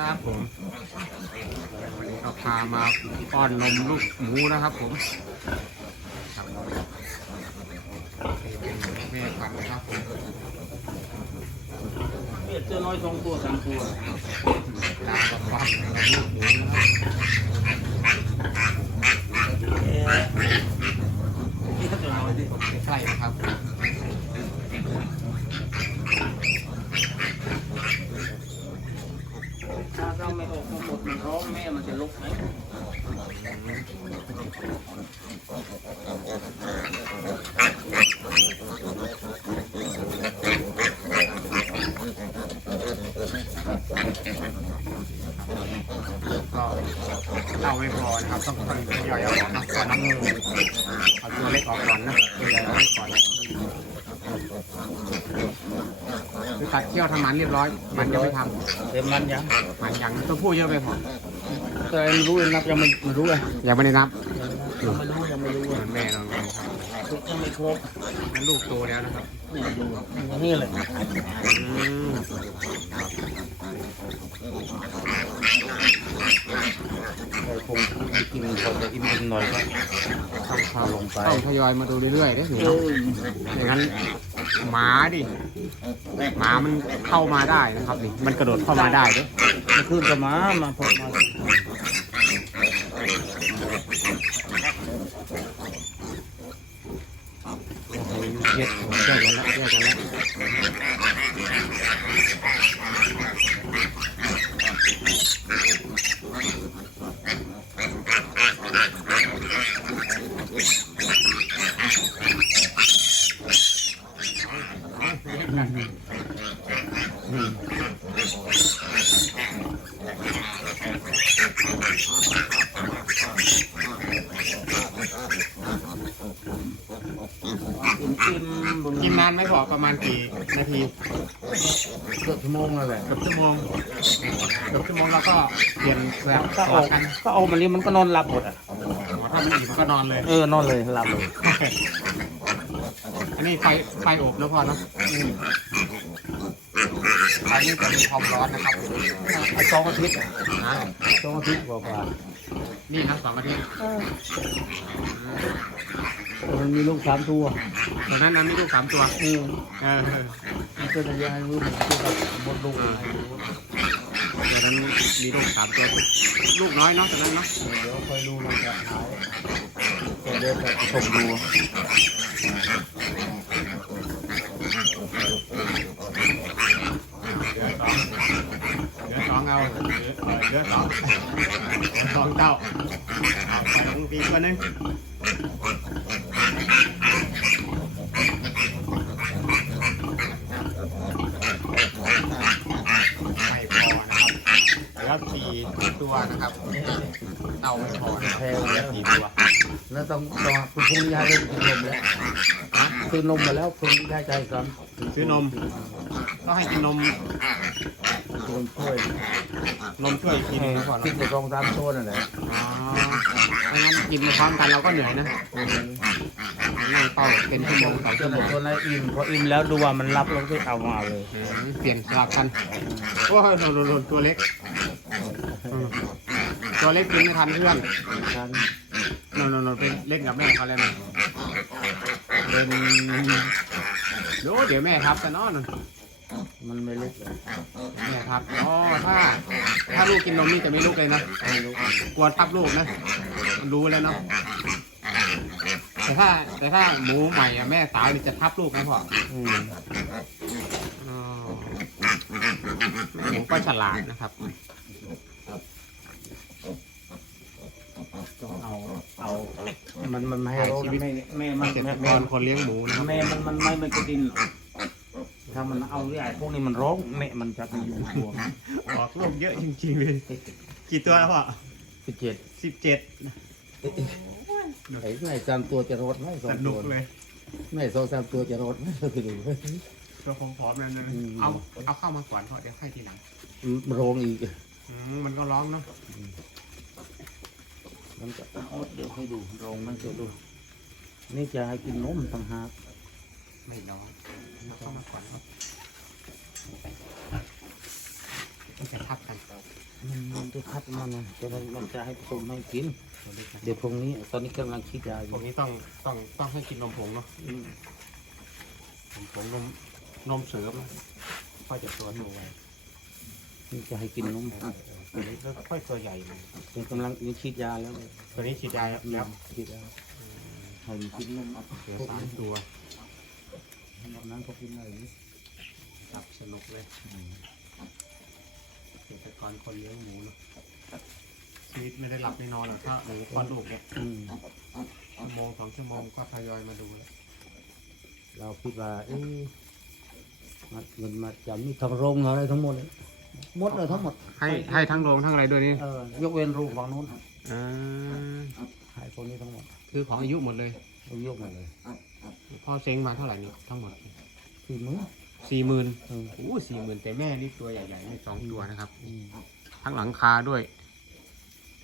ครับผมวันนี้ก็พามาป้อนนมลูกหมูนะครับผมครับนี่เป็นแม่พันธุ์นะครับผมเป็ดตัวน้อยสองตัวสามตัวตามกับฟักกับลูกหมูนะครับ เอ๊ะนี่ก็ตัวน้อยดิ ใกล้ๆนะครับ ถ้าเราไม่ออกมาห มดมันร้องแม่มันจะลุกไหมก็เล่าไม่พอนะครับต้องค่อยทยอยเอาออกนะก่อนน้ำงูเอาตัวเล็กออกก่อนนะตัวใหญ่เอาไว้ก่อน คือตัดเขี้ยวทำหมันเรียบร้อย มันยังไม่ทเต็มมันยังำมันยังตัวผู้เยอะไปพอแต่ไม่รู้นับยังไม่ไม่รู้เลยยังไม่ได้นับยังไม่รู้ยังไม่รู้เหมือนแม่เราเลยครับทุกยังไม่ครบนั่นลูกโตแล้วนะครับนี่ดูอย่างนี่เลยอืม เราคงกินพอจะอิ่มๆหน่อยก็ต้องเข้าลงไปต้องทยอยมาดูเรื่อยๆเด้หนูเอออย่างนั้นหมาดิหมามันเข้ามาได้นะครับนี่มันกระโดดเข้ามาได้เด้มาขึ้นกับมามาพอมาโอ้โหเย็ดแยกกันแล้วแยกกันแล้วอืม กินกินบนกินนานไหมพอประมาณกี่นาทีเกือบชั่วโมงแล้วแหละเกือบชั่วโมงเกือบชั่วโมงแล้วก็เปลี่ยนแบบถ้าสออกกันถ้าออกมานี้มันก็นอนหลับหมดอะอ๋อถ้าไมันอิ่มก็นอนเลย เออนอนเลยหลับเลย อันนี้ไฟไฟอบนะพ่อเนาะ ไฟนี่จะมีความร้อนนะครับไอ้สองอาทิตย์อะนะสองอาทิตย์กว่านี่นะสองอาทิตย์ๆแต่มันมีลูกสามตัวตอนนั้นนั้นมีลูกสามตัวเออเออมันก็จะยังรู้มันคือแบบหมดลูกอะไรรู้ตอนนั้นมีลูกสามตัวลูกน้อยเนาะตอนนั้นเนาะเดี๋ยวคอยดูมันจะหายก็เดี๋ยวจะชมดู เหลือสองเหลือสองเอาเหลือ เหลือสองเหลือสองเจ้าเองปีตัวหนึงไม่พอนะครับเหลือสี่ตัวนะครับเต่าไม่พอแพงแล้วสี่ตัว แล้วต้องต้องคุณพรุ่งนี้ให้เริ่มกินนมแล้วซื้อนมมาแล้วพรุ่งนี้ให้ใจก่อนซื้อนม ต้องให้กินนมตัวช่วยนมช่วยอีกทีหนึงนะก่อนคิดในกองตามโซนนั่นแหละอ๋อไม่งั้นกินพร้อมกันเราก็เหนื่อยนะนั่งเป้าเป็นชั่วโมงสองตัชั่ววไหโมนงตัวไหนอิ่มพออิ่มแล้วดูว่ามันรับเราก็เอามาเลยอืมเปลี่ยนสลับกันโอ้ยโดนโดนโดนตัวเล็กอืมตัวเล็กกินไม่ทันเพื่อนกันโนนโนนโนนเป็นเล่นกับแม่เขาเลยนะเป็นโอ้เดี๋ยวแม่ทับกันเนาะนู่น มันไม่ลุกแม่ทับอ๋อถ้าถ้าลูกกินนมนี่จะไม่ลุกเลยนะไม่ลุกกลัวทับลูกนะรู้แล้วเนาะแต่ถ้า แต่ถ้าหมูใหม่อะแม่สาวนี่จะทับลูกนะพ่ออืมอ๋อหมูก็ฉลาดนะครับต้องเอาเอามันมันไม่ให้เราแม่แม่มันเกษตรกแม่รคนเลี้ยงหมูนะครับแม่มันมันไม่มันกระดิน ถ้ามันเอาไอ้พวกนี้มันร้องแม่มันจะไปอยู่ตัวออกลูกเยอะจริงๆเลย กี่ตัวแล้วพ่อสิบเจ็ดสิบเจ็ดไอ้ไอ้สามตัวจะรดไหมสอสงนุตักวเลยไม่สองสามตัวจะรดไหมก็คือดูตัวผอมๆนั่นนะอืมเอาเอาเข้ามาก่อนพ่อเดี๋ยวให้ทีหลังมันร้องอีกอืมมันก็ร้องเนาะมันจะเอาเดี๋ยวให้ดูร้องมันจะดู นี่จะให้กินนมต่างหากไม่ร้อง เอาเข้ามาก่อนครับมันจะทับกันคัดมันนะจะมันจะให้ผสมให้กิน เดี๋ยวพรุ่งนี้ตอนนี้กำลังคิดยาอพยู่วกนี้ต้องต้องต้องให้กินนมผงเนาะอืมนมผงนมนมเสริมนะค่อยจะตัวโตไวนี่จะให้กินนมตัวนี้แล้วค่อยตัวใหญ่เลยเป็นกำลังนี่คิดยาแล้วตัวนี้ฉีดยาแล้วคิดยาให้มันกินนมอัพเหลือสามตัว แบบนั้นก็กินอะไรนี่ครับสนุกเลยเกษตรกรคนเลี้ยงหมูเนาะชีวิตไม่ได้หลับไม่นอนหรอกถ้าหมูคลอดลูกเนี่ยอืมชั่วโมงสองชั่วโมงก็ทยอยมาดูแล้ว เราคิดว่าเอ๊ะมัดเงินมาจำนี่ทางโรงอะไรทั้งหมดเลยหมดเลยทั้งหมด ให้ให้ทั้งโรงทั้งอะไรด้วยนี่เออยกเว้นรูปฝั่งนู้นอ่าให้พวกนี้ทั้งหมด คือของอายุหมดเลยเอายกมาเลย พ่อเซ้งมาเท่าไหร่นี่ทั้งหมดสี่มื้อสี่หมื่นเออโอ้สี่หมื่นแต่แม่นี่ตัวใหญ่ๆนี่สองตัวนะครับอืมทั้งหลังคาด้วย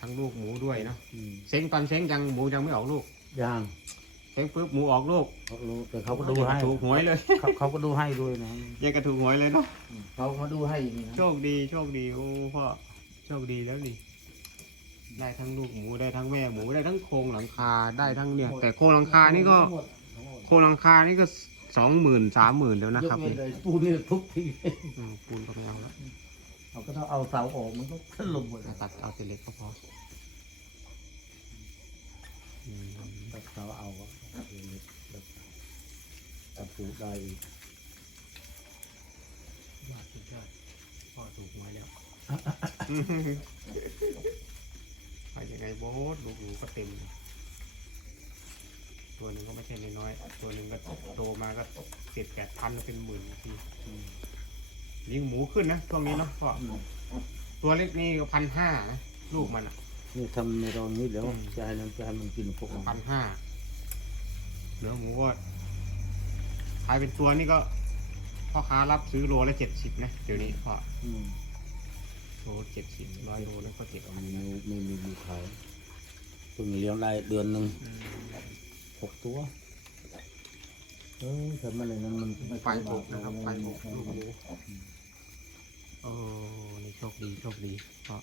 ทั้งลูกหมูด้วยเนาะอืมเซ้งตอนเซ้งยังหมูยังไม่ออกลูกย่างเซ้งปุ๊บหมูออกลูกเขารู้แต่เขาก็ดูให้ถูกหวยเลยเขาเขาก็ดูให้ด้วยนะยังกระถูกหวยเลยเนาะเขามาดูให้อย่างนี้นะโชคดีโชคดีโอ้พ่อโชคดีแล้วดิได้ทั้งลูกหมูได้ทั้งแม่หมูได้ทั้งโครงหลังคาได้ทั้งเนี่ย แต่โครงหลังคานี่ก็หมด โครงหลังคานี่ก็สองหมื่นสามหมื่นแล้วนะครับยกเว้นเลยปูนี่ทุกทีอืมปูนก็ไม่เอาแล้วเขาก็ต้องเอาเสาออกมันก็ถล่มหมดตัดเอาแต่เล็กก็พออืมตัดเสาเอาอะตัดปูได้อีกยอดสุดยอดพ่อถูกหวยแล้วไปยังไงโบ๊ทลูกหมูก็เต็มเลย ตัวหนึ่งก็ไม่ใช่น้อยๆตัวหนึ่งก็โตมาก็เจ็ดแปดพันเป็นหมื่นทีเลี้ยงหมูขึ้นนะช่วงนี้เนาะพ่อตัวเล็กนี่ก็พันห้านะลูกมันอะนี่ทำในตอนนี้เดี๋ยวอืมจะให้มันจะให้มันกินพวกพัมันนห้าเนื้อหมูก็ขายเป็นตัวนี่ก็พ่อค้ารับซื้อโลละเจ็ดสิบนะเดี๋ยวนี้พ่ออืมโลเจ็ดสิบร้อยโลแล้วก็เจ็ดมีมีมีมีมีขายเพิ่งเลี้ยงได้เดือนหนึ่งห กตัวเออแต่มันอะไรนั้นมันม่ไฟบุกนะครับไฟบุกลูกหมูโอ้นี่โชคดีโชคดีพ่อ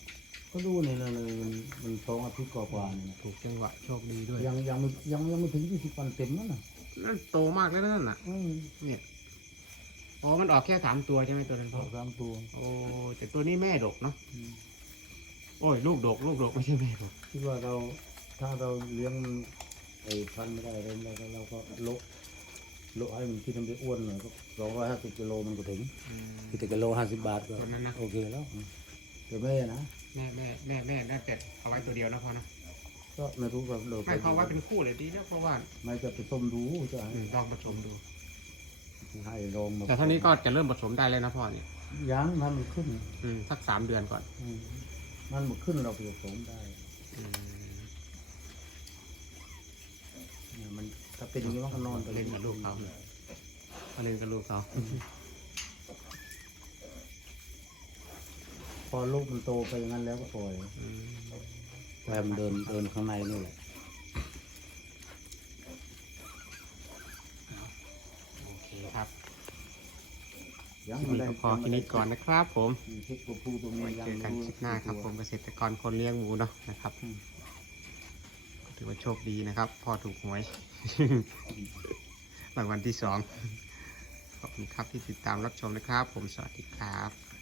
ก็ดูเนี่ยเลยมันมันสองอาทิตย์กว่าๆเนี่ยถูกจังหวะโชคดีด้วย ยังยังไม่ยังยังไม่ถึงยี่สิบวันเต็มนั่นน่ะนั่นโตมากแล้วนั่นน่ะอืมเนี่ยอ๋อมันออกแค่สามตัวใช่ไหมตัวนั้นสพ่อองสามตัว โอ้แต่ตัวนี้แม่ดกเนาะอืมโอ้ยลูกดก ลูกดกไม่ใช่แม่ดกคิดว่าเราถ้าเราเลี้ยงมัน ไอ้พันธุ์ไม่ได้อะไรไม่ได้เราก็ลกลกให้มันกินมันไปอ้วนหน่อยก็สองร้อยห้าสิบกิโลมันก็ถึงกิโลกิโลห้าสิบบาทก็ตัวนั้นนะ โอเคแล้วอืมแต่แม่นะแม่แม่แม่แม่ได้แต่เอาไว้ตัวเดียวนะพ่อนะก็ไม่รู้ว่าเราไม่เขาไว้เป็นคู่เลยดีแล้วเพราะว่าไม่จะไปต้มดูจะอืมลองผสมดู ให้ลองมาแต่เท่านี้ก็จะเริ่มผสมได้แล้วนะพ่อเนี่ยยังมันมันขึ้น อืมสักสามเดือนก่อนอืมมันมันขึ้นเราไปผสมได้ อืม เนี่ยมัน ถ้าเป็นอย่างนี้มันก็นอนไปเล่นกับลูกเขาเอาเล่นกับลูกเขาพอลูกมันโตไปอย่างนั้นแล้วก็ปล่อยอืมปล่อยให้มันเดินเดินข้างในนี่แหละโอเคครับยังคลิปนี้ก็พอแค่นี้ก่อนนะครับ ผมเช็คตัวผู้ตัวเมีไว้ยยังเจอกันรู้คลิปหน้าครับ ผมเกษตรกรคนเลี้ยงหมูเนาะนะครับ ถือว่าโชคดีนะครับ พ่อถูกหวย รางวัลที่สองขอบคุณครับที่ติดตามรับชมนะครับ ผมสวัสดีครับ